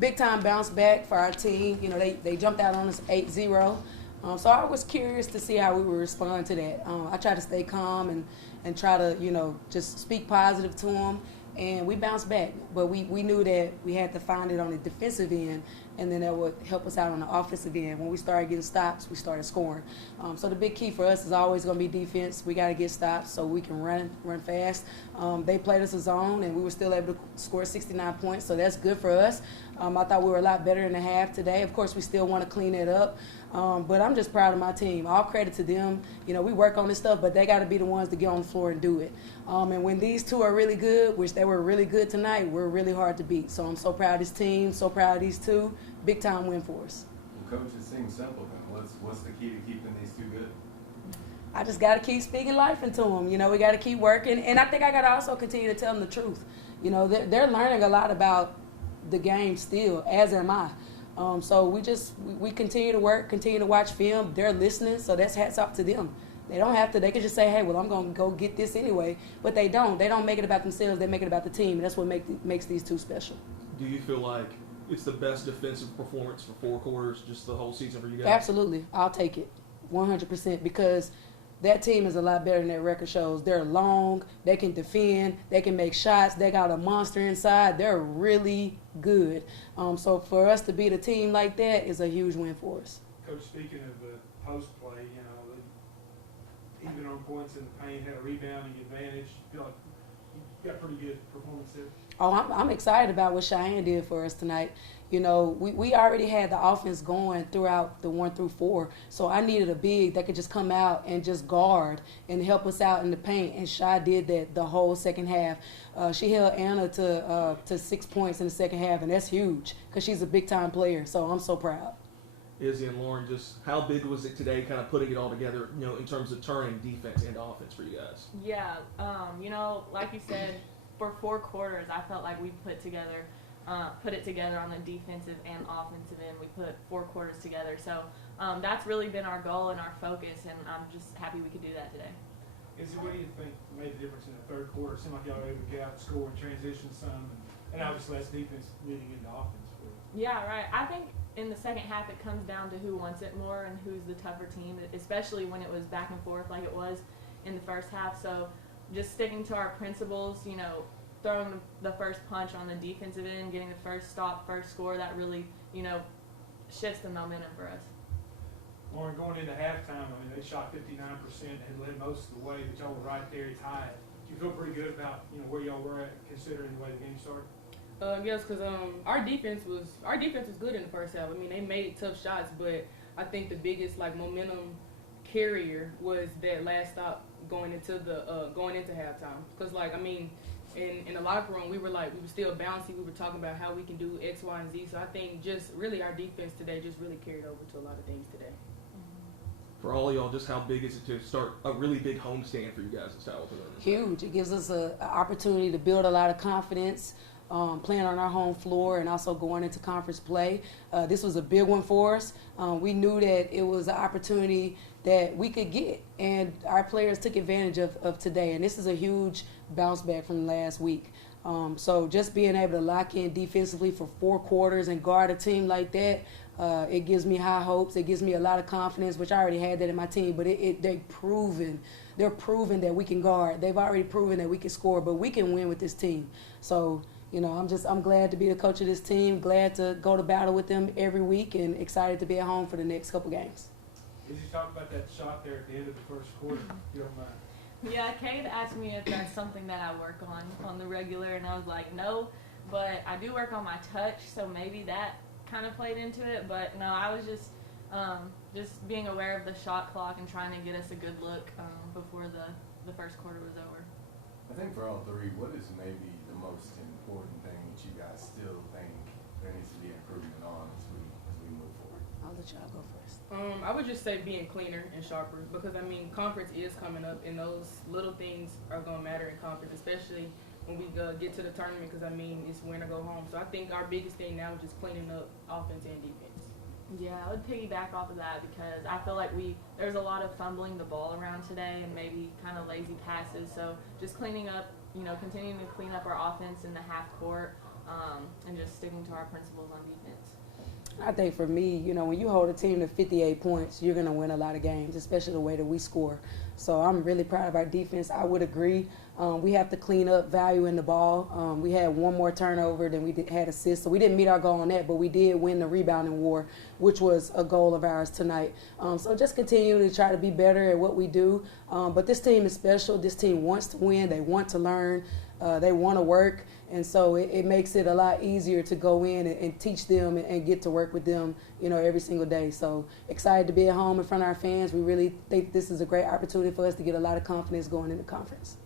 big time bounce back for our team. You know, they jumped out on us 8-0. So I was curious to see how we would respond to that. I tried to stay calm and try to, you know, just speak positive to them. And we bounced back. But we knew that we had to find it on the defensive end, and then that would help us out on the offensive end. When we started getting stops, we started scoring. So the big key for us is always going to be defense. We got to get stops so we can run fast. They played us a zone, and we were still able to score 69 points, so that's good for us. I thought we were a lot better in the half today. Of course, we still want to clean it up. But I'm just proud of my team. All credit to them. You know, we work on this stuff, but they got to be the ones to get on the floor and do it. And when these two are really good, which they were really good tonight, we're really hard to beat. So I'm so proud of this team, so proud of these two. Big time win for us. Well, Coach, it seems simple then. What's the key to keeping these two good? I just got to keep speaking life into them. You know, we got to keep working. And I think I got to also continue to tell them the truth. You know, they're learning a lot about the game still, as am I. So we continue to work, continue to watch film. They're listening, so that's hats off to them. They don't have to. They can just say, hey, well, I'm going to go get this anyway. But they don't. They don't make it about themselves. They make it about the team, and that's what makes these two special. Do you feel like it's the best defensive performance for 4 quarters just the whole season for you guys? Absolutely. I'll take it 100% because that team is a lot better than their record shows. They're long. They can defend. They can make shots. They got a monster inside. They're really good. So for us to beat a team like that is a huge win for us. Coach, speaking of the post play, you know, even on points in the paint, had a rebounding advantage. Feel like you got pretty good performance there. Oh, I'm excited about what Cheyenne did for us tonight. You know, we already had the offense going throughout the 1 through 4, so I needed a big that could just come out and just guard and help us out in the paint, and Shy did that the whole second half. She held Anna to 6 points in the second half, and that's huge because she's a big-time player, so I'm so proud. Izzy and Lauryn, just how big was it today kind of putting it all together, you know, in terms of turning defense and offense for you guys? Yeah, you know, like you said, for 4 quarters, I felt like we put it together on the defensive and offensive end. We put 4 quarters together. So that's really been our goal and our focus, and I'm just happy we could do that today. Izzy, what do you think made the difference in the 3rd quarter? It seemed like y'all were able to get out and score and transition some, and obviously that's defense leading into offense for you. Yeah, right. I think in the second half it comes down to who wants it more and who's the tougher team, especially when it was back and forth like it was in the first half. So just sticking to our principles, you know, throwing the first punch on the defensive end, getting the first stop, first score, that really, you know, shifts the momentum for us. Lauryn, going into halftime, I mean, they shot 59%, had led most of the way, but y'all were right there tied. Do you feel pretty good about, you know, where y'all were at, considering the way the game started? Yes, because our defense was good in the first half. I mean, they made tough shots, but I think the biggest momentum carrier was that last stop going into halftime. Because in the locker room we were still bouncy. We were talking about how we can do X, Y, and Z. So I think just really our defense today just really carried over to a lot of things today. For all of y'all, just how big is it to start a really big homestand for you guys in South? Huge. It gives us an opportunity to build a lot of confidence. Playing on our home floor and also going into conference play. This was a big one for us. We knew that it was an opportunity that we could get, and our players took advantage of today. And this is a huge bounce back from last week. So just being able to lock in defensively for 4 quarters and guard a team like that, it gives me high hopes. It gives me a lot of confidence, which I already had that in my team. But they're proven that we can guard. They've already proven that we can score, but we can win with this team. So, you know, I'm glad to be the coach of this team, glad to go to battle with them every week, and excited to be at home for the next couple games. Did you talk about that shot there at the end of the 1st quarter, if you don't mind? Yeah, Kate asked me if that's something that I work on the regular, and I was like, no, but I do work on my touch, so maybe that kind of played into it. But no, I was just being aware of the shot clock and trying to get us a good look before the 1st quarter was over. I think for all 3, what is maybe the most important thing that you guys still think there needs to be improvement on as we move forward? I'll let y'all go first. I would just say being cleaner and sharper, because conference is coming up, and those little things are gonna matter in conference, especially when we get to the tournament. Because it's win or go home. So I think our biggest thing now is just cleaning up offense and defense. Yeah, I would piggyback off of that because I feel like there's a lot of fumbling the ball around today and maybe kind of lazy passes. So just cleaning up, you know, continuing to clean up our offense in the half court, and just sticking to our principles on defense. I think for me, you know, when you hold a team to 58 points, you're going to win a lot of games, especially the way that we score. So I'm really proud of our defense. I would agree. We have to clean up value in the ball. We had one more turnover than we had assists, so we didn't meet our goal on that, but we did win the rebounding war, which was a goal of ours tonight. So just continue to try to be better at what we do. But this team is special. This team wants to win. They want to learn. They want to work. And so it makes it a lot easier to go in and teach them and get to work with them, you know, every single day. So excited to be at home in front of our fans. We really think this is a great opportunity for us to get a lot of confidence going in the conference.